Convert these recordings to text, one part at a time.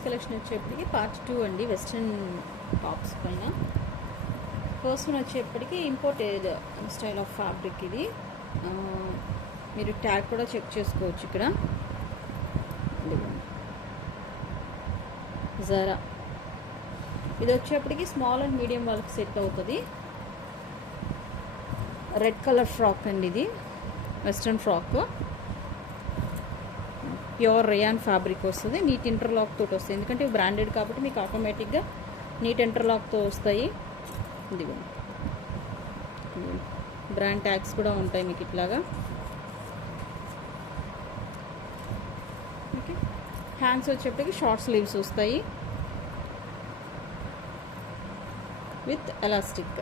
Next collection వచ్చేప్పటికి part 2 అండి, western tops పైన. ఫస్ట్ వన్ వచ్చేప్పటికి ఇంపోర్టెడ్ స్టైల్ ఆఫ్ ఫ్యాబ్రిక్ ఇది. మీరు ట్యాగ్ కూడా చెక్ చేసుకోవచ్చు ఇక్కడ. జరా ఇది వచ్చేప్పటికి స్మాల్ అండ్ మీడియం వాళ్ళకి సెట్ అవుతుంది. రెడ్ కలర్ ఫ్రాక్ అండి, ఇది western frock. Pure rayon fabric వస్తుంది, నీట్ ఇంటర్లాక్ తోటి వస్తుంది. ఎందుకంటే బ్రాండెడ్ కాబట్టి మీకు ఆటోమేటిక్గా నీట్ ఇంటర్లాక్తో వస్తాయి. ఇదిగో బ్రాండ్ ట్యాగ్స్ కూడా ఉంటాయి మీకు ఇట్లాగా. ఓకే, హ్యాండ్స్ వచ్చేప్పటికి షార్ట్ స్లీవ్స్ వస్తాయి విత్ ఎలాస్టిక్.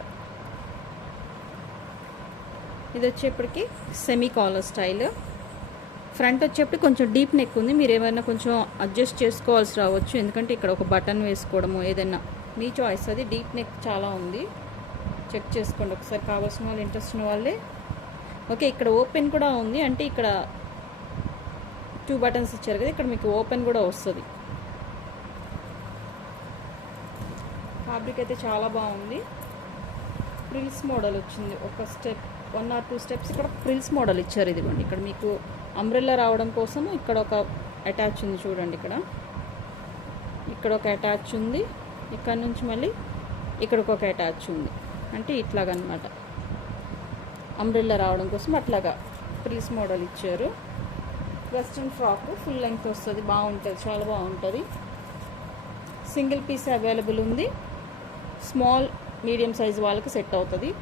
ఇది వచ్చేప్పటికి సెమీ కాలర్ స్టైల్. ఫ్రంట్ వచ్చేప్పటికి కొంచెం డీప్ నెక్ ఉంది, మీరు ఏమైనా కొంచెం అడ్జస్ట్ చేసుకోవాల్సి రావచ్చు. ఎందుకంటే ఇక్కడ ఒక బటన్ వేసుకోవడము ఏదైనా మీ చాయిస్, అది డీప్ నెక్ చాలా ఉంది, చెక్ చేసుకోండి ఒకసారి కావాల్సిన వాళ్ళు, ఇంట్రెస్ట్ ఉన్న వాళ్ళే. ఓకే, ఇక్కడ ఓపెన్ కూడా ఉంది, అంటే ఇక్కడ 2 బటన్స్ ఇచ్చారు కదా, ఇక్కడ మీకు ఓపెన్ కూడా వస్తుంది. ఫ్యాబ్రిక్ అయితే చాలా బాగుంది. ప్రిల్స్ మోడల్ వచ్చింది, ఒక స్టెప్ 1 or 2 స్టెప్స్ ఇక్కడ ప్రిల్స్ మోడల్ ఇచ్చారు. ఇదిగోండి, ఇక్కడ మీకు అంబ్రెల్లా రావడం కోసం ఇక్కడ ఒక అటాచ్ ఉంది చూడండి. ఇక్కడ ఒక అటాచ్ ఉంది, ఇక్కడ నుంచి మళ్ళీ ఇక్కడికి ఒక అటాచ్ ఉంది, అంటే ఇట్లాగనమాట. అంబ్రెల్లా రావడం కోసం అట్లాగా ప్రిల్స్ మోడల్ ఇచ్చారు. వెస్ట్రన్ ఫ్రాక్ ఫుల్ లెంగ్త్ వస్తుంది, బాగుంటుంది, చాలా బాగుంటుంది. సింగిల్ పీస్ అవైలబుల్ ఉంది. స్మాల్ మీడియం సైజ్ వాళ్ళకి సెట్ అవుతుంది.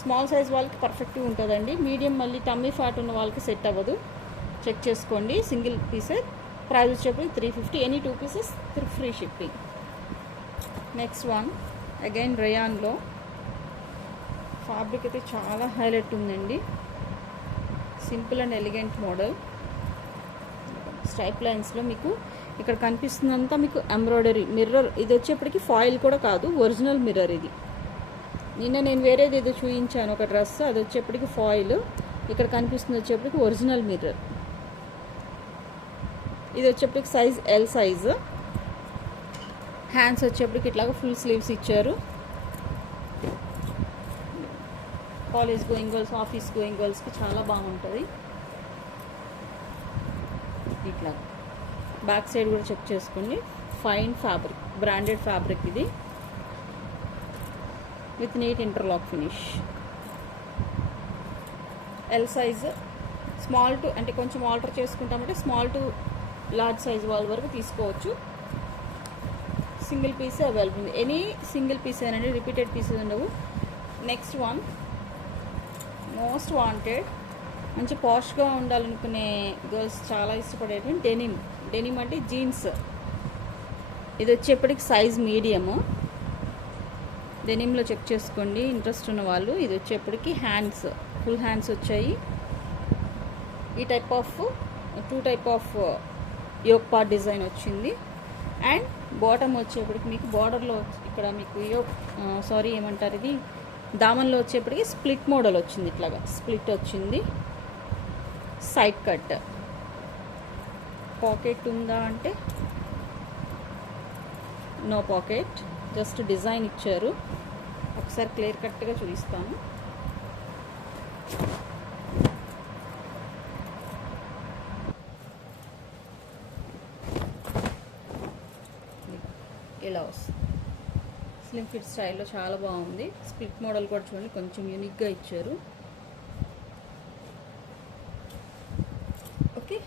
స్మాల్ సైజ్ వాళ్ళకి పర్ఫెక్ట్గా ఉంటుందండి. మీడియం మళ్ళీ టమ్మీ ఫ్యాట్ ఉన్న వాళ్ళకి సెట్ అవ్వదు, చెక్ చేసుకోండి. సింగిల్ పీసే, ప్రైస్ వచ్చేప్పటికి 350, any 2 pieces free shipping. Next one again రేయాన్లో. ఫ్యాబ్రిక్ అయితే చాలా హైలైట్ ఉందండి, simple and elegant model. Stripe లైన్స్లో మీకు ఇక్కడ కనిపిస్తుందంతా మీకు ఎంబ్రాయిడరీ మిర్రర్. ఇది వచ్చేప్పటికి ఫాయిల్ కూడా కాదు, ఒరిజినల్ మిర్రర్ ఇది. నిన్న నేను వేరేది ఏదో చూపించాను ఒక డ్రెస్, అది వచ్చేప్పటికి ఫాయిల్. ఇక్కడ కనిపిస్తుంది వచ్చేప్పటికి ఒరిజినల్ మిర్రర్. ఇది వచ్చేప్పటికి సైజ్ ఎల్ సైజు. హ్యాండ్స్ వచ్చేప్పటికి ఇట్లాగా ఫుల్ స్లీవ్స్ ఇచ్చారు. College going girls, office going గర్ల్స్కి చాలా బాగుంటుంది. ఇట్లా బ్యాక్ సైడ్ కూడా చెక్ చేసుకోండి. ఫైన్ ఫ్యాబ్రిక్, బ్రాండెడ్ ఫ్యాబ్రిక్ ఇది, with neat interlock finish. L size, small to అంటే కొంచెం ఆల్టర్ చేసుకుంటామంటే స్మాల్ టు లార్జ్ సైజ్ వాళ్ళ వరకు తీసుకోవచ్చు. సింగిల్ పీస్ అవైలబుల్ ఉంది, ఎనీ సింగిల్ పీస్ ఏనండి, రిపీటెడ్ పీసెస్ ఉండవు. నెక్స్ట్ వన్ మోస్ట్ వాంటెడ్, మంచి పాష్గా ఉండాలనుకునే గర్ల్స్ చాలా ఇష్టపడేటువంటి డెనిమ్. డెనిమ్ అంటే జీన్స్. ఇది వచ్చేప్పటికి సైజ్ మీడియము. డెనిమ్లో చెక్ చేసుకోండి ఇంట్రెస్ట్ ఉన్న వాళ్ళు. ఇది వచ్చేప్పటికి హ్యాండ్స్, ఫుల్ హ్యాండ్స్ వచ్చాయి. ఈ type of 2 type of yoke part design వచ్చింది. అండ్ బాటమ్ వచ్చేప్పటికి మీకు బార్డర్లో ఇక్కడ మీకు ఏమంటారు ఇది, దామన్లో వచ్చేప్పటికి స్ప్లిట్ మోడల్ వచ్చింది, ఇట్లాగా స్ప్లిట్ వచ్చింది. Side cut. పాకెట్ ఉందా అంటే నో పాకెట్, జస్ట్ డిజైన్ ఇచ్చారు. ఒకసారి క్లియర్ కట్గా చూపిస్తాను. ఇలా వస్తుంది, స్లిమ్ ఫిట్ స్టైల్లో చాలా బాగుంది. స్ప్లిట్ మోడల్ కూడా చూడండి, కొంచెం యూనిక్గా ఇచ్చారు. ఓకే,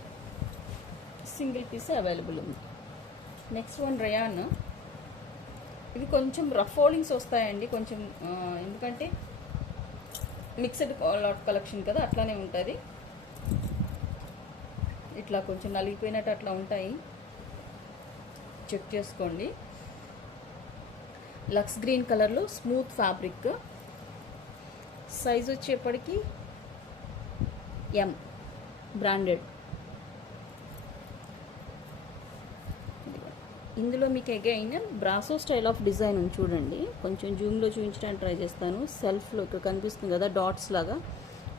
సింగిల్ పీస్ అవైలబుల్ ఉంది. Next one rayon. ఇవి కొంచెం రఫ్ ఫోల్డింగ్స్ వస్తాయండి, కొంచెం ఎందుకంటే మిక్స్డ్ లాట్ కలెక్షన్ కదా, అట్లానే ఉంటుంది. ఇట్లా కొంచెం నలిగిపోయినట్టు అట్లా ఉంటాయి, చెక్ చేసుకోండి. లక్స్ గ్రీన్ కలర్లో స్మూత్ ఫ్యాబ్రిక్. సైజ్ వచ్చేప్పటికి ఎం, బ్రాండెడ్. ఇందులో మీకు again brasso style of design ఉంది చూడండి, కొంచెం జూమ్లో చూపించడానికి ట్రై చేస్తాను. సెల్ఫ్లో ఇక్కడ కనిపిస్తుంది కదా డాట్స్ లాగా,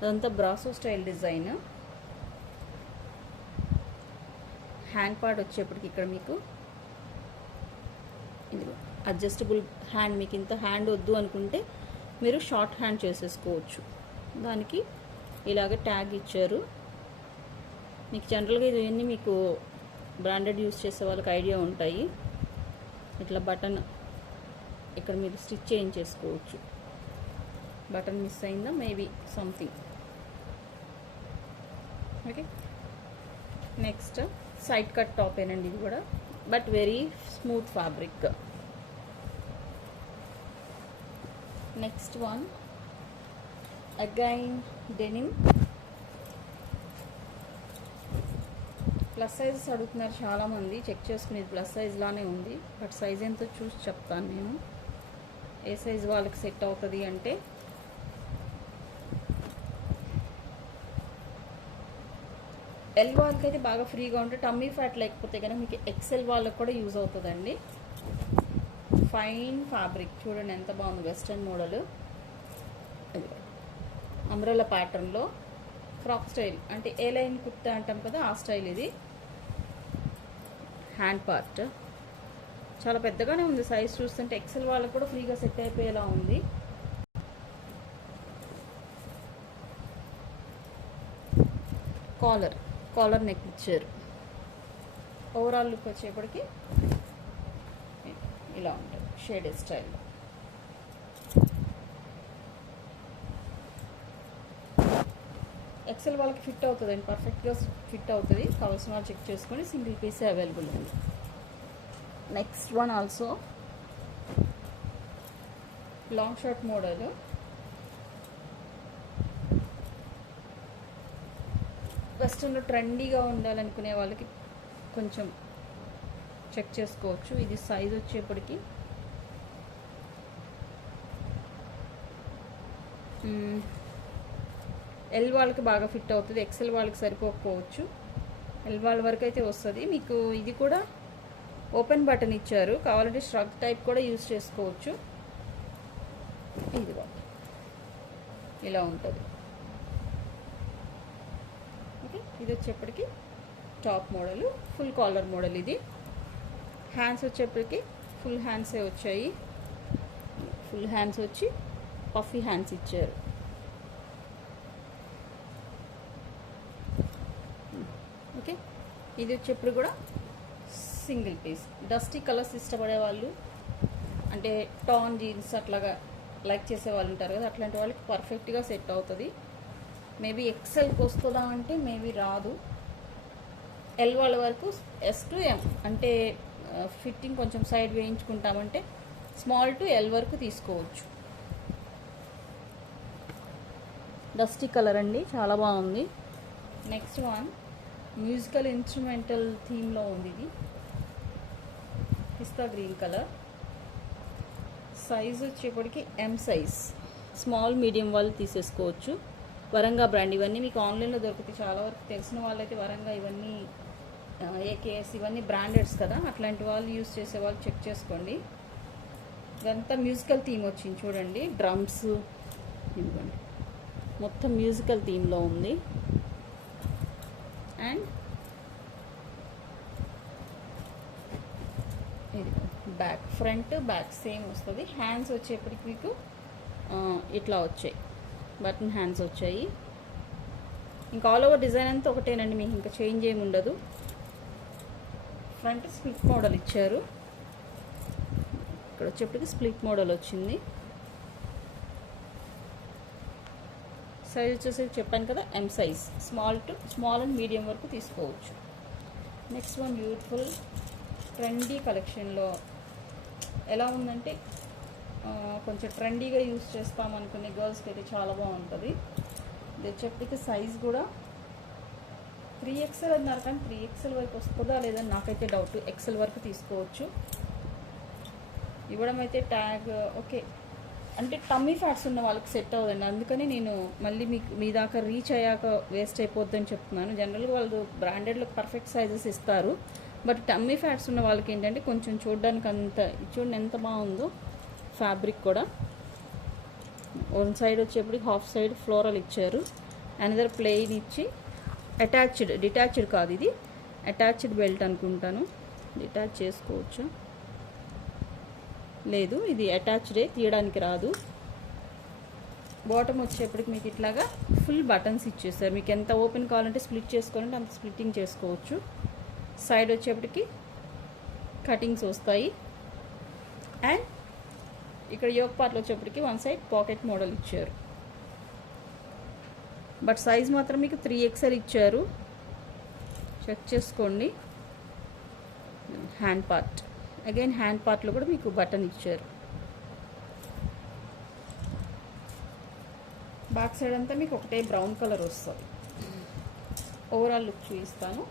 అదంతా brasso style design. Hand part వచ్చేప్పటికి ఇక్కడ మీకు ఇదిగో అడ్జస్టబుల్ హ్యాండ్, మీకు ఇంత హ్యాండ్ వద్దు అనుకుంటే మీరు షార్ట్ హ్యాండ్ చేసేసుకోవచ్చు. దానికి ఇలాగ ట్యాగ్ ఇచ్చారు. మీకు జనరల్గా ఇవన్నీ మీకు బ్రాండెడ్ యూస్ చేసే వాళ్ళకి ఐడియా ఉంటాయి. ఇట్లా బటన్ ఇక్కడ మీరు స్టిచ్ చేయించేసుకోవచ్చు. బటన్ మిస్ అయిందా maybe something. Okay, next side cut top ఏనండి ఇది కూడా, but very smooth fabric. Next one again denim. Plus sizes అడుగుతున్నారు చాలామంది, చెక్ చేసుకునేది ప్లస్ సైజ్ లానే ఉంది, బట్ సైజ్ ఎంతో చూసి చెప్తాను నేను. ఏ సైజ్ వాళ్ళకి సెట్ అవుతుంది అంటే ఎల్ వాళ్ళకి అయితే బాగా ఫ్రీగా ఉంటే, టమ్మీ ఫ్యాట్ లేకపోతే కనుక మీకు ఎక్సెల్ వాళ్ళకి కూడా యూజ్ అవుతుందండి. ఫైన్ ఫ్యాబ్రిక్ చూడండి ఎంత బాగుంది, వెస్ట్రన్ మోడల్. అంబ్రెల్లా ప్యాటర్న్లో ఫ్రాక్ స్టైల్, అంటే ఏ లైన్ కుర్తా అంటాం కదా ఆ స్టైల్ ఇది. హ్యాండ్ పార్ట్ చాలా పెద్దగానే ఉంది, సైజ్ చూస్తుంటే ఎక్సెల్ వాళ్ళకి కూడా ఫ్రీగా సెట్ అయిపోయేలా ఉంది. కాలర్ నెక్ ఇచ్చారు. ఓవరాల్ లుక్ వచ్చేప్పటికి ఇలా ఉంటుంది షేడెడ్ స్టైల్లో. ఎక్సెల్ వాళ్ళకి ఫిట్ అవుతుందండి, పర్ఫెక్ట్గా ఫిట్ అవుతుంది. కావాల్సిన వాళ్ళు చెక్ చేసుకొని సింగిల్ పీసే అవైలబుల్ ఉంది. Next one also long short model. వెస్ట్రన్లో ట్రెండీగా ఉండాలనుకునే వాళ్ళకి కొంచెం చెక్ చేసుకోవచ్చు. ఇది సైజ్ వచ్చేప్పటికి ఎల్ వాళ్ళకి బాగా ఫిట్ అవుతుంది, ఎక్సెల్ వాళ్ళకి సరిపోకపోవచ్చు. ఎల్ వాళ్ళ వరకు అయితే వస్తుంది. మీకు ఇది కూడా ఓపెన్ బటన్ ఇచ్చారు, కావాలంటే స్ట్రక్ టైప్ కూడా యూజ్ చేసుకోవచ్చు. ఇది ఇలా ఉంటుంది. ఓకే, ఇది వచ్చేప్పటికి top model, full caller model. ఇది హ్యాండ్స్ వచ్చేప్పటికి ఫుల్ హ్యాండ్సే వచ్చాయి. ఫుల్ హ్యాండ్స్ వచ్చి పఫీ హ్యాండ్స్ ఇచ్చారు. ఓకే, ఇది వచ్చేప్పుడు కూడా సింగిల్ పీస్. డస్టీ కలర్స్ ఇష్టపడే వాళ్ళు, అంటే టాన్ జీన్స్ అట్లాగా లైక్ చేసే వాళ్ళు ఉంటారు కదా, అట్లాంటి వాళ్ళకి పర్ఫెక్ట్గా సెట్ అవుతుంది. మేబీ ఎక్సెల్కి వస్తుందా అంటే మేబీ రాదు. ఎల్ వాళ్ళ వరకు ఎస్ టు ఎం, అంటే ఫిట్టింగ్ కొంచెం సైడ్ వేయించుకుంటామంటే స్మాల్ టు ఎల్ వరకు తీసుకోవచ్చు. డస్టీ కలర్ అండి, చాలా బాగుంది. నెక్స్ట్ వన్ మ్యూజికల్ ఇన్స్ట్రుమెంటల్ థీమ్లో ఉంది. ఇది పిస్తా గ్రీన్ కలర్. సైజ్ వచ్చేప్పటికి ఎం సైజ్, స్మాల్ మీడియం వాళ్ళు తీసేసుకోవచ్చు. వరంగా బ్రాండ్, ఇవన్నీ మీకు ఆన్లైన్లో దొరుకుతాయి. చాలా వరకు తెలిసిన వాళ్ళైతే వరంగా ఇవన్నీ ఏకేఎస్ ఇవన్నీ బ్రాండెడ్స్ కదా, అట్లాంటి వాళ్ళు యూస్ చేసే వాళ్ళు చెక్ చేసుకోండి. ఇదంతా మ్యూజికల్ థీమ్ వచ్చింది చూడండి, డ్రమ్స్ ఇవ్వండి, మొత్తం మ్యూజికల్ థీమ్లో ఉంది. అండ్ ఇది బ్యాక్, ఫ్రంట్ బ్యాక్ సేమ్ వస్తుంది. హ్యాండ్స్ వచ్చేప్పటికి మీకు ఇట్లా వచ్చాయి, బటన్ హ్యాండ్స్ వచ్చాయి. ఇంకా ఆల్ ఓవర్ డిజైన్ అంతా ఒకటేనండి, మీకు ఇంకా చేంజ్ ఏమి ఉండదు. ఫ్రంట్ స్ప్లిట్ మోడల్ ఇచ్చారు. ఇక్కడ వచ్చేప్పటికి స్ప్లిట్ మోడల్ వచ్చింది. సైజ్ వచ్చేసి చెప్పాను కదా M size, small and medium వరకు తీసుకోవచ్చు. నెక్స్ట్ వన్ బ్యూటిఫుల్ ట్రెండీ కలెక్షన్లో ఎలా ఉందంటే కొంచెం ట్రెండీగా యూస్ చేస్తామనుకునే గర్ల్స్కి అయితే చాలా బాగుంటుంది. ఇది వచ్చేప్పటికి సైజ్ కూడా 3XL అన్నారు, కానీ 3XL వరకు వస్తుందా లేదని నాకైతే డౌట్. ఎక్సెల్ వరకు తీసుకోవచ్చు. ఇవ్వడం అయితే ట్యాగ్ ఓకే, అంటే టమ్మీ ఫ్యాట్స్ ఉన్న వాళ్ళకి సెట్ అవ్వదండి. అందుకని నేను మళ్ళీ మీ దాకా రీచ్ అయ్యాక వేస్ట్ అయిపోద్దని చెప్తున్నాను. జనరల్గా వాళ్ళు బ్రాండెడ్లో పర్ఫెక్ట్ సైజెస్ ఇస్తారు, బట్ టమ్మీ ఫ్యాట్స్ ఉన్న వాళ్ళకి ఏంటంటే కొంచెం చూడడానికి అంత, చూడండి ఎంత బాగుందో ఫ్యాబ్రిక్ కూడా. వన్ సైడ్ వచ్చేప్పటికి హాఫ్ సైడ్ ఫ్లోరల్ ఇచ్చారు, అనదర్ ప్లెయిన్ ఇచ్చి డిటాచ్డ్ కాదు ఇది, అటాచ్డ్ బెల్ట్ అనుకుంటాను. ఇది అటాచ్ చేసుకోవచ్చు, లేదు ఇది అటాచ్డే, తీయడానికి రాదు. బాటమ్ వచ్చేప్పటికి మీకు ఇట్లాగా ఫుల్ బటన్స్ ఇచ్చేస్తారు. మీకు ఎంత ఓపెన్ కావాలంటే స్ప్లిట్ చేసుకోవాలంటే అంత స్ప్లిట్టింగ్ చేసుకోవచ్చు. సైడ్ వచ్చేప్పటికి కటింగ్స్ వస్తాయి. అండ్ ఇక్కడ యోక్ పార్ట్లో వచ్చేప్పటికి వన్ సైడ్ పాకెట్ మోడల్ ఇచ్చారు. బట్ సైజ్ మాత్రం మీకు 3XL ఇచ్చారు, చెక్ చేసుకోండి. హ్యాండ్ పార్ట్, అగైన్ హ్యాండ్ పార్ట్లో కూడా మీకు బటన్ ఇచ్చారు. బ్యాక్ సైడ్ అంతా మీకు ఒకటే బ్రౌన్ కలర్ వస్తుంది. ఓవరాల్ లుక్ చూపిస్తాను.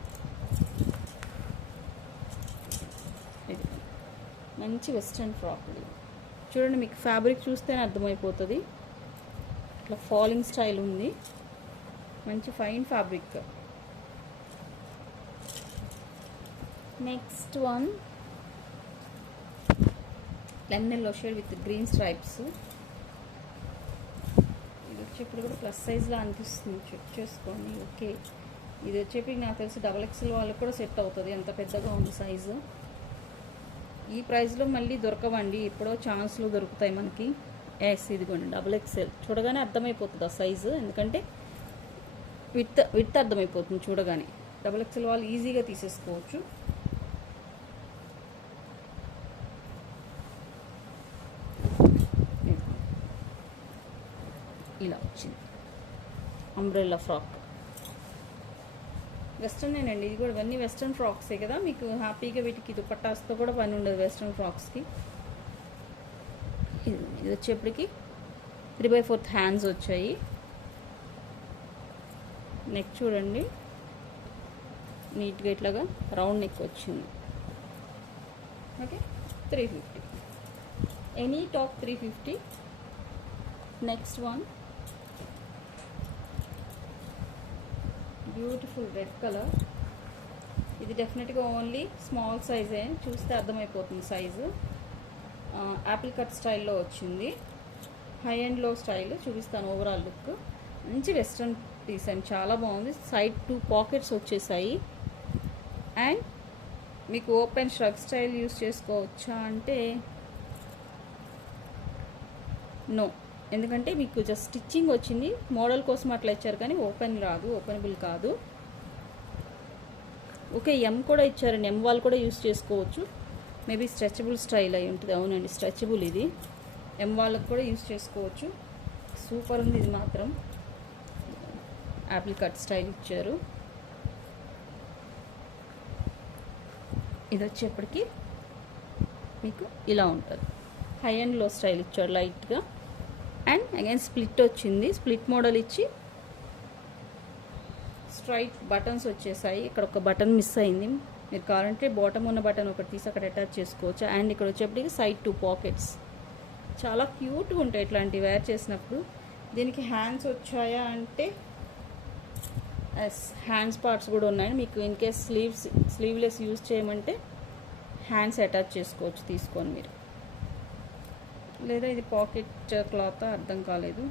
ఇది మంచి వెస్ట్రన్ ఫ్రాక్ ఇది చూడండి. మీకు ఫ్యాబ్రిక్ చూస్తేనే అర్థమైపోతుంది. ఇట్లా ఫాలింగ్ స్టైల్ ఉంది, మంచి fine fabric. Next one lemon yellow shade with green stripes. ఇది వచ్చేప్పుడు కూడా ప్లస్ సైజ్లో అనిపిస్తుంది, చెక్ చేసుకోండి. ఓకే, ఇది వచ్చేప్పటికి నాకు తెలిసి XXL వాళ్ళకి కూడా సెట్ అవుతుంది, అంత పెద్దగా ఉంది సైజు. ఈ ప్రైస్లో మళ్ళీ దొరకవండి, ఎప్పుడో ఛాన్స్లో దొరుకుతాయి మనకి. ఇదిగోండి XXL. చూడగానే అర్థమైపోతుంది ఆ సైజు, ఎందుకంటే విత్ అర్థమైపోతుంది చూడగానే. XXL వాళ్ళు ఈజీగా తీసేసుకోవచ్చు. ఇలా వచ్చింది అంబ్రెల్లా ఫ్రాక్. వెస్ట్రనేనండి ఇది కూడా, ఇవన్నీ వెస్ట్రన్ ఫ్రాక్సే కదా. మీకు హ్యాపీగా వీటికి దుపట్టాస్తో కూడా పని ఉండదు వెస్ట్రన్ ఫ్రాక్స్కి. ఇది వచ్చేప్పటికి 3/4 హ్యాండ్స్ వచ్చాయి. నెక్ చూడండి, నీట్గా ఇట్లాగా రౌండ్ నెక్ వచ్చింది. Okay, 350. Any top 350. Next one beautiful red colour. ఇది డెఫినెట్గా ఓన్లీ స్మాల్ సైజే, చూస్తే అర్థమైపోతుంది సైజు. యాపిల్ కట్ స్టైల్లో వచ్చింది, హై అండ్ లో స్టైల్. చూపిస్తాను ఓవరాల్ లుక్. మంచి వెస్ట్రన్ పీస్ అండ్ చాలా బాగుంది. సైడ్ 2 పాకెట్స్ వచ్చేసాయి. అండ్ మీకు ఓపెన్ ష్రగ్ స్టైల్ యూస్ చేసుకోవచ్చా అంటే నో, ఎందుకంటే మీకు జస్ట్ స్టిచ్చింగ్ వచ్చింది, మోడల్ కోసం అట్లా ఇచ్చారు కానీ ఓపెన్ రాదు, ఓపెనబుల్ కాదు. ఓకే, ఎం కూడా ఇచ్చారండి, ఎం వాళ్ళు కూడా యూస్ చేసుకోవచ్చు. మేబీ స్ట్రెచబుల్ స్టైల్ అయి ఉంటుంది. అవునండి, స్ట్రెచబుల్ ఇది. ఎం వాళ్ళకి కూడా యూస్ చేసుకోవచ్చు. సూపర్ ఉంది ఇది మాత్రం. యాపిల్ కట్ స్టైల్ ఇచ్చారు. ఇది వచ్చేప్పటికి మీకు ఇలా ఉంటుంది. హై అండ్ లో స్టైల్ ఇచ్చాడు లైట్గా. అండ్ అగైన్ స్ప్లిట్ వచ్చింది, స్ప్లిట్ మోడల్ ఇచ్చి స్ట్రైట్ బటన్స్ వచ్చేసాయి. ఇక్కడ ఒక బటన్ మిస్ అయింది, మీరు కావాలంటే బాటమ్ ఉన్న బటన్ ఒకటి తీసి అక్కడ అటాచ్ చేసుకోవచ్చు. అండ్ ఇక్కడ వచ్చేప్పటికి సైడ్ 2 పాకెట్స్. చాలా క్యూట్గా ఉంటాయి ఇట్లాంటివి వేర్ చేసినప్పుడు. దీనికి హ్యాండ్స్ వచ్చాయా అంటే హ్యాండ్స్ పార్ట్స్ కూడా ఉన్నాయి. మీకు ఇన్ కేస్ స్లీవ్లెస్ యూజ్ చేయమంటే హ్యాండ్స్ అటాచ్ చేసుకోవచ్చు తీసుకొని మీరు. లేదా ఇది పాకెట్ క్లాత్ అర్థం కాలేదు.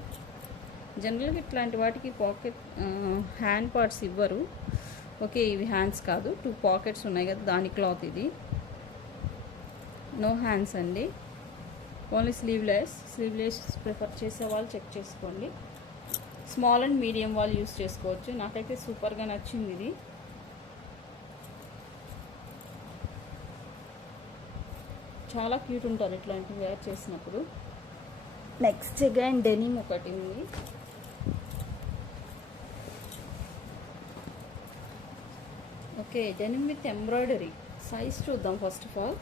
జనరల్గా ఇట్లాంటి వాటికి పాకెట్ హ్యాండ్ పార్ట్స్ ఇవ్వరు. ఓకే, ఇవి హ్యాండ్స్ కాదు, 2 పాకెట్స్ ఉన్నాయి కదా దాని క్లాత్ ఇది. నో హ్యాండ్స్ అండి, ఓన్లీ స్లీవ్లెస్ ప్రిఫర్ చేసే వాళ్ళు చెక్ చేసుకోండి. స్మాల్ అండ్ మీడియం వాళ్ళు యూస్ చేసుకోవచ్చు. నాకైతే సూపర్గా నచ్చింది ఇది. చాలా క్యూట్ ఉంటారు ఇట్లాంటివి వేర్ చేసినప్పుడు. నెక్స్ట్ అగైన్ డెనిమ్ ఒకటి ఉంది. Okay, denim with embroidery. Size చూద్దాం first of all.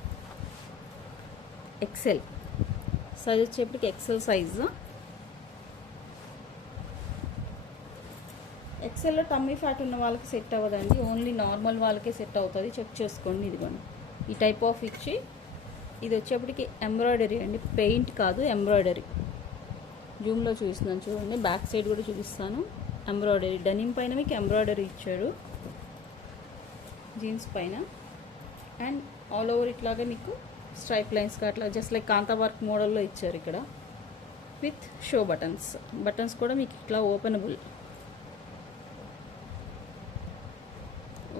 XL size వచ్చేప్పటికి XL సైజు. XLలో టమ్మీ ఫ్యాట్ ఉన్న వాళ్ళకి సెట్ అవ్వదండి, ఓన్లీ నార్మల్ వాళ్ళకే సెట్ అవుతుంది. చెక్ చేసుకోండి. ఇదిగోండి ఈ టైప్ ఆఫ్ ఇచ్చి, ఇది వచ్చేప్పటికి ఎంబ్రాయిడరీ అండి, పెయింట్ కాదు ఎంబ్రాయిడరీ. జూమ్లో చూపిస్తున్నాను చూడండి, బ్యాక్ సైడ్ కూడా చూపిస్తాను. ఎంబ్రాయిడరీ డెనిమ్ పైన మీకు ఎంబ్రాయిడరీ ఇచ్చాడు, జీన్స్ పైన. అండ్ ఆల్ ఓవర్ ఇట్లాగా మీకు స్ట్రైప్ లైన్స్గా అట్లా జస్ట్ లైక్ కాంతా వర్క్ మోడల్లో ఇచ్చారు ఇక్కడ, విత్ షో బటన్స్. బటన్స్ కూడా మీకు ఇట్లా ఓపెనబుల్.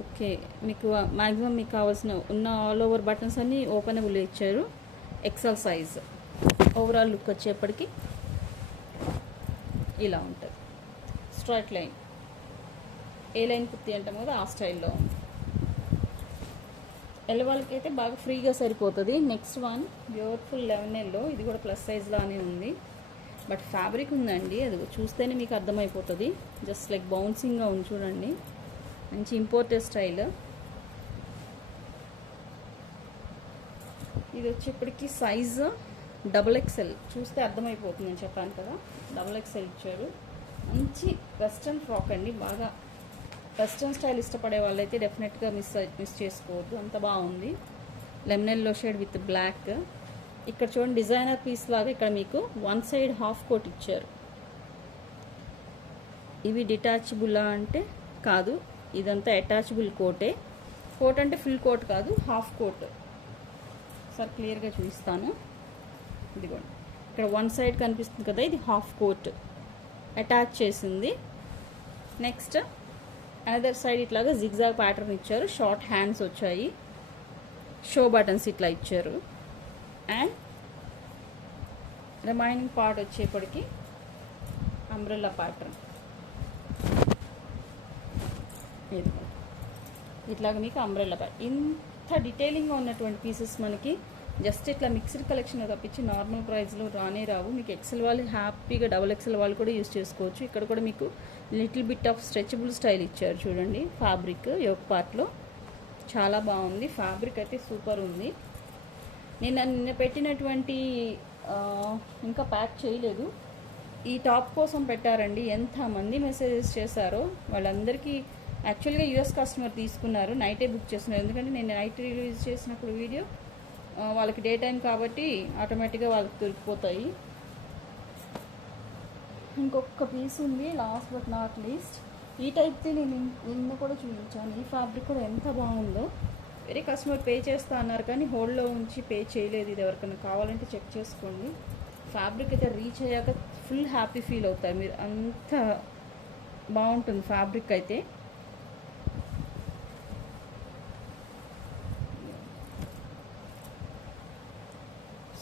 ఓకే, ఓకే, మీకు మ్యాక్సిమం మీకు కావాల్సిన ఉన్న ఆల్ ఓవర్ బటన్స్ అన్నీ ఓపెనబుల్ ఇచ్చారు. XL size. ఓవరాల్ లుక్ వచ్చేప్పటికి ఇలా ఉంటుంది. Straight line, A line kurti అంటాం కదా ఆ స్టైల్లో ఉంది. ఎల్ వాళ్ళకి అయితే బాగా ఫ్రీగా సరిపోతుంది. Next one beautiful 11L. ఇది కూడా ప్లస్ సైజ్ లానే ఉంది, బట్ ఫ్యాబ్రిక్ ఉందండి, అది చూస్తేనే మీకు అర్థమైపోతుంది. జస్ట్ లైక్ బౌన్సింగ్గా ఉంది చూడండి, మంచి ఇంపోర్టెడ్ స్టైల్. ఇది వచ్చేప్పటికి సైజ్ XXL. చూస్తే అర్థమైపోతుంది అని చెప్పాను కదా, XXL ఇచ్చారు. మంచి వెస్ట్రన్ ఫ్రాక్ అండి, బాగా వెస్ట్రన్ స్టైల్ ఇష్టపడే వాళ్ళైతే డెఫినెట్గా మిస్ చేసుకోవద్దు, అంత బాగుంది. Lemon yellow shade with black. ఇక్కడ చూడండి డిజైనర్ పీస్ లాగా ఇక్కడ మీకు వన్ సైడ్ హాఫ్ కోట్ ఇచ్చారు. ఇవి డిటాచబులా అంటే కాదు, ఇదంతా అటాచబుల్ కోటే. కోట్ అంటే ఫుల్ కోట్ కాదు, హాఫ్ కోట్. సార్ క్లియర్గా చూపిస్తాను. ఇదిగోండి, ఇక్కడ వన్ సైడ్ కనిపిస్తుంది కదా, ఇది హాఫ్ కోట్ అటాచ్ చేసింది. నెక్స్ట్ అనదర్ సైడ్ ఇట్లాగా జిగ్జాగ్ ప్యాటర్న్ ఇచ్చారు. షార్ట్ హ్యాండ్స్ వచ్చాయి, షో బటన్స్ ఇట్లా ఇచ్చారు. అండ్ రిమైనింగ్ పార్ట్ వచ్చేప్పటికి అంబ్రెల్లా ప్యాటర్న్. ఇట్లాగా మీకు అంబ్రెల్లా ప్యాటర్న్. ఇంత డీటెయిలింగ్గా ఉన్నటువంటి పీసెస్ మనకి జస్ట్ ఇట్లా మిక్స్డ్ కలెక్షన్ తప్పించి నార్మల్ ప్రైస్లో రానే రావు. మీకు ఎక్సెల్ వాళ్ళు హ్యాపీగా XXL వాళ్ళు కూడా యూజ్ చేసుకోవచ్చు. ఇక్కడ కూడా మీకు little bit of stretchable style ఇచ్చారు చూడండి. ఫ్యాబ్రిక్ యోక్ పార్ట్లో చాలా బాగుంది. ఫ్యాబ్రిక్ అయితే సూపర్ ఉంది. నిన్న పెట్టినటువంటి ఇంకా ప్యాక్ చేయలేదు, ఈ టాప్ కోసం పెట్టారండి. ఎంతమంది మెసేజెస్ చేశారో వాళ్ళందరికీ. యాక్చువల్గా US కస్టమర్ తీసుకున్నారు, నైటే బుక్ చేస్తున్నారు. ఎందుకంటే నేను నైట్ రిలీజ్ చేసినప్పుడు వీడియో వాళ్ళకి డే టైం కాబట్టి ఆటోమేటిక్గా వాళ్ళకి దొరికిపోతాయి. ఇంకొక పీస్ ఉంది లాస్ట్ బట్ నాట్ లీస్ట్. ఈ టైప్ది నేను నిన్న కూడా చూపించాను. ఈ ఫ్యాబ్రిక్ కూడా ఎంత బాగుందో. వేరే కస్టమర్ పే చేస్తా అన్నారు కానీ హోల్డ్లో ఉంచి పే చేయలేదు. ఇది ఎవరికైనా కావాలంటే చెక్ చేసుకోండి. ఫ్యాబ్రిక్ అయితే రీచ్ అయ్యాక ఫుల్ హ్యాపీ ఫీల్ అవుతారు మీరు, అంత బాగుంటుంది ఫ్యాబ్రిక్ అయితే.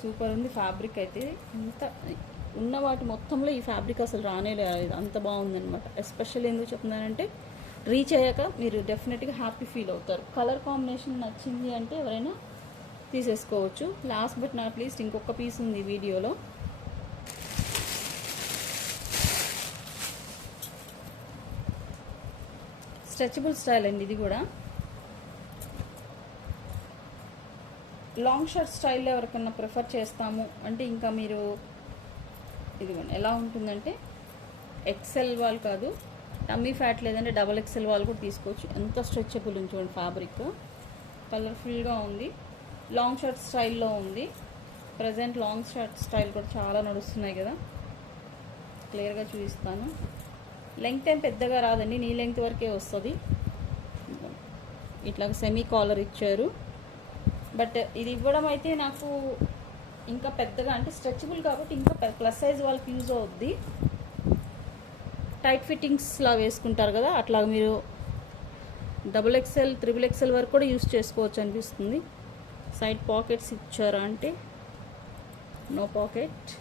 సూపర్ ఉంది ఫ్యాబ్రిక్ అయితే. ఇంత ఉన్న వాటి మొత్తంలో ఈ ఫ్యాబ్రిక్ అసలు రానే లేదు, అంత బాగుందనమాట. ఎస్పెషల్లీ ఎందుకు చెప్తున్నానంటే రీచ్ అయ్యాక మీరు డెఫినెట్గా హ్యాపీ ఫీల్ అవుతారు. కలర్ కాంబినేషన్ నచ్చింది అంటే ఎవరైనా తీసేసుకోవచ్చు. లాస్ట్ బట్ నాట్ లీస్ట్ ఇంకొక పీస్ ఉంది వీడియోలో. స్ట్రెచబుల్ స్టైల్ అండి ఇది కూడా. లాంగ్ షర్ట్ స్టైల్లో ఎవరికన్నా ప్రిఫర్ చేస్తాము అంటే ఇంకా మీరు ఇదిగోండి ఎలా ఉంటుందంటే XL వాళ్ళు కాదు, టమ్మీ ఫ్యాట్ లేదంటే XXL వాళ్ళు కూడా తీసుకోవచ్చు. ఎంత స్ట్రెచబుల్ ఉంది చూడండి ఫ్యాబ్రిక్, కలర్ఫుల్గా ఉంది. లాంగ్ షర్ట్ స్టైల్లో ఉంది. ప్రజెంట్ లాంగ్ షర్ట్ స్టైల్ కూడా చాలా నడుస్తున్నాయి కదా, క్లియర్గా చూపిస్తాను. లెంగ్త్ ఏం పెద్దగా రాదండి, నీ లెంగ్త్ వరకే వస్తుంది. ఇట్లా సెమీ కాలర్ ఇచ్చారు. బట్ ఇది ఇవ్వడం అయితే నాకు ఇంకా పెద్దగా అంటే స్ట్రెచబుల్ కాబట్టి ఇంకా ప్లస్ సైజ్ వాళ్ళకి యూజ్ అవుద్ది. టైట్ ఫిట్టింగ్స్ లాగా వేసుకుంటారు కదా, అట్లా మీరు XXL, XXL వరకు కూడా యూజ్ చేసుకోవచ్చు అనిపిస్తుంది. సైడ్ పాకెట్స్ ఇచ్చారా అంటే నో పాకెట్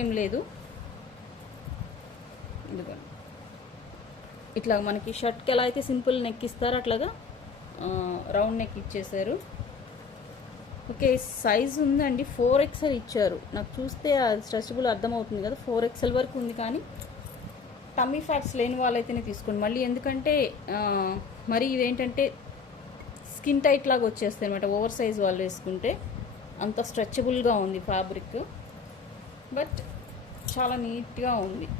ఏం లేదు. ఇదిగోండి ఇట్లా మనకి షర్ట్కి ఎలా అయితే సింపుల్ నెక్ ఇస్తారో అట్లాగా రౌండ్ నెక్ ఇచ్చేసారు. ఓకే, సైజ్ ఉందండి 4XL ఇచ్చారు. నాకు చూస్తే అది స్ట్రెచబుల్ అర్థమవుతుంది కదా, 4XL వరకు ఉంది. కానీ టమ్మీ ఫ్యాట్స్ లేని వాళ్ళైతేనే తీసుకోండి. మళ్ళీ ఎందుకంటే మరి ఇవేంటంటే స్కిన్ టైట్ లాగా వచ్చేస్తాయి అనమాట ఓవర్ సైజ్ వాళ్ళు వేసుకుంటే. అంత స్ట్రెచబుల్గా ఉంది ఫ్యాబ్రిక్, బట్ చాలా నీట్గా ఉంది.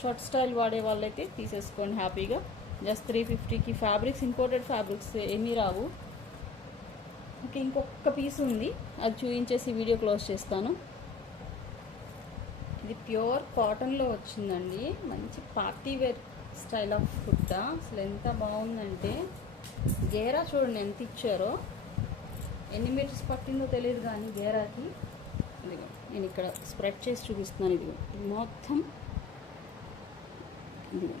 షార్ట్ స్టైల్ వాడే వాళ్ళైతే తీసేసుకోండి హ్యాపీగా. జస్ట్ 350కి ఫ్యాబ్రిక్స్, ఇంపోర్టెడ్ ఫ్యాబ్రిక్స్ ఏమీ రావు. ఓకే, ఇంకొక పీస్ ఉంది, అది చూపించేసి వీడియో క్లోజ్ చేస్తాను. ఇది ప్యూర్ కాటన్లో వచ్చిందండి, మంచి party wear style of kurta. అసలు ఎంత బాగుందంటే గేరా చూడండి ఎంత ఇచ్చారో. ఎన్ని మీటర్స్ పట్టిందో తెలియదు కానీ గేరాకి. ఇదిగో నేను ఇక్కడ స్ప్రెడ్ చేసి చూపిస్తున్నాను. ఇదిగో మొత్తం ఇదిగో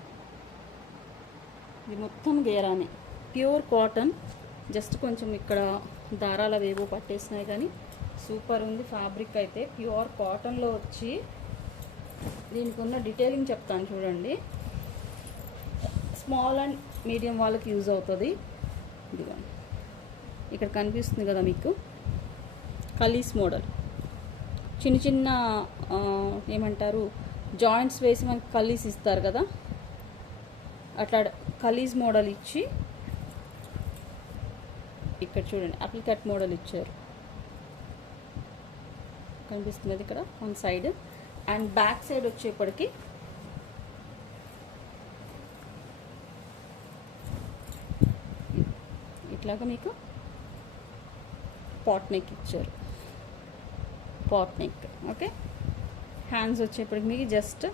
ఇది మొత్తం గేరానే, ప్యూర్ కాటన్. జస్ట్ కొంచెం ఇక్కడ దారాలు అవేవో పట్టేసినాయి కానీ సూపర్ ఉంది ఫ్యాబ్రిక్ అయితే. ప్యూర్ కాటన్లో వచ్చి దీనికి ఉన్న డీటెయిలింగ్ చెప్తాను చూడండి. స్మాల్ అండ్ మీడియం వాళ్ళకి యూజ్ అవుతుంది. ఇదిగో ఇక్కడ కనిపిస్తుంది కదా మీకు, కలీస్ మోడల్. చిన్న చిన్న ఏమంటారు జాయింట్స్ వేసి మనకి కలీస్ ఇస్తారు కదా, అట్లా కలీస్ మోడల్ ఇచ్చి ఇక్కడ చూడండి అప్లికట్ మోడల్ ఇచ్చారు, కనిపిస్తున్నది ఇక్కడ one side. And back side వచ్చేప్పటికి ఇట్లాగా మీకు పాట్ నెక్ ఇచ్చారు, పాట్ నెక్. ఓకే, హ్యాండ్స్ వచ్చేప్పటికి మీకు జస్ట్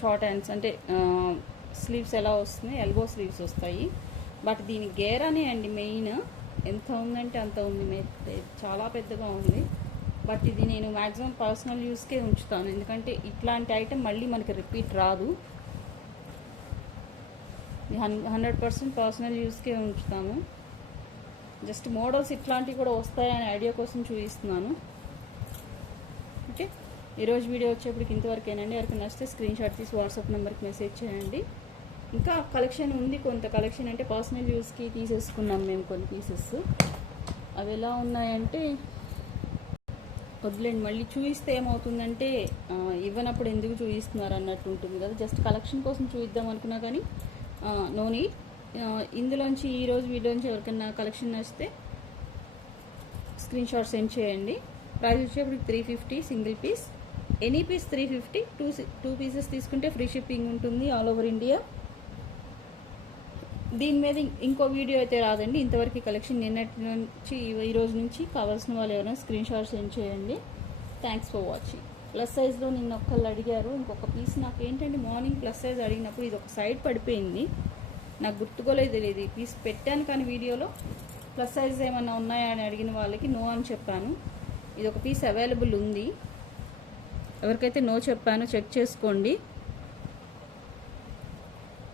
షార్ట్ హ్యాండ్స్, అంటే స్లీవ్స్ ఎలా వస్తున్నాయి, ఎల్బో స్లీవ్స్ వస్తాయి. బట్ దీని గేర్ అనే అండి మెయిన్. ఎంత ఉందంటే అంత ఉంది, చాలా పెద్దగా ఉంది. బట్ ఇది నేను మ్యాక్సిమం పర్సనల్ యూస్కే ఉంచుతాను, ఎందుకంటే ఇట్లాంటి ఐటెం మళ్ళీ మనకి రిపీట్ రాదు. 100% పర్సనల్ యూస్కే ఉంచుతాను. జస్ట్ మోడల్స్ ఇట్లాంటివి కూడా వస్తాయనే ఐడియా కోసం చూపిస్తున్నాను. ఓకే, ఈరోజు వీడియో వచ్చేప్పటికి ఇంతవరకేనండి. ఎవరికి నచ్చితే స్క్రీన్ షాట్ తీసి వాట్సాప్ నెంబర్కి మెసేజ్ చేయండి. ఇంకా కలెక్షన్ ఉంది, కొంత కలెక్షన్ అంటే పర్సనల్ యూస్కి తీసేసుకున్నాం మేము కొన్ని పీసెస్. అవి ఎలా ఉన్నాయంటే వదిలేండి, మళ్ళీ చూపిస్తే ఏమవుతుందంటే ఇవ్వనప్పుడు ఎందుకు చూపిస్తున్నారు అన్నట్టు ఉంటుంది కదా. జస్ట్ కలెక్షన్ కోసం చూపిద్దాం అనుకున్నా కానీ నో నీడ్. ఇందులోంచి ఈరోజు వీడియోంచి ఎవరికైనా కలెక్షన్ నచ్చితే స్క్రీన్ షాట్ సెండ్ చేయండి. ప్రైస్ వచ్చేప్పుడు 350 single piece, any piece 350. Two pieces తీసుకుంటే ఫ్రీ షిప్పింగ్ ఉంటుంది ఆల్ ఓవర్ ఇండియా. దీని మీద ఇంకో వీడియో అయితే రాదండి. ఇంతవరకు కలెక్షన్ నిన్నటి నుంచి ఈరోజు నుంచి కావాల్సిన వాళ్ళు ఎవరైనా స్క్రీన్ షాట్ సెండ్ చేయండి. Thanks for watching. ప్లస్ సైజ్లో నిన్న ఒక్కళ్ళు అడిగారు ఇంకొక పీస్. నాకు ఏంటంటే మార్నింగ్ ప్లస్ సైజ్ అడిగినప్పుడు ఇది ఒక సైడ్ పడిపోయింది, నాకు గుర్తుకోలేదు. ఇది పీస్ పెట్టాను కానీ వీడియోలో ప్లస్ సైజ్ ఏమన్నా ఉన్నాయా అని అడిగిన వాళ్ళకి నో అని చెప్పాను. ఇది ఒక పీస్ అవైలబుల్ ఉంది, ఎవరికైతే నో చెప్పానో చెక్ చేసుకోండి.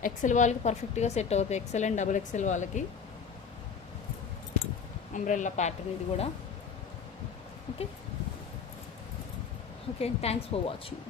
ఎక్సెల్ వాళ్ళకి పర్ఫెక్ట్గా సెట్ అవుతాయి, ఎక్సెల్ అండ్ డబుల్ ఎక్సెల్ వాళ్ళకి. అంబ్రెల్లా ప్యాటర్న్ ఇది కూడా. Okay, thanks for watching.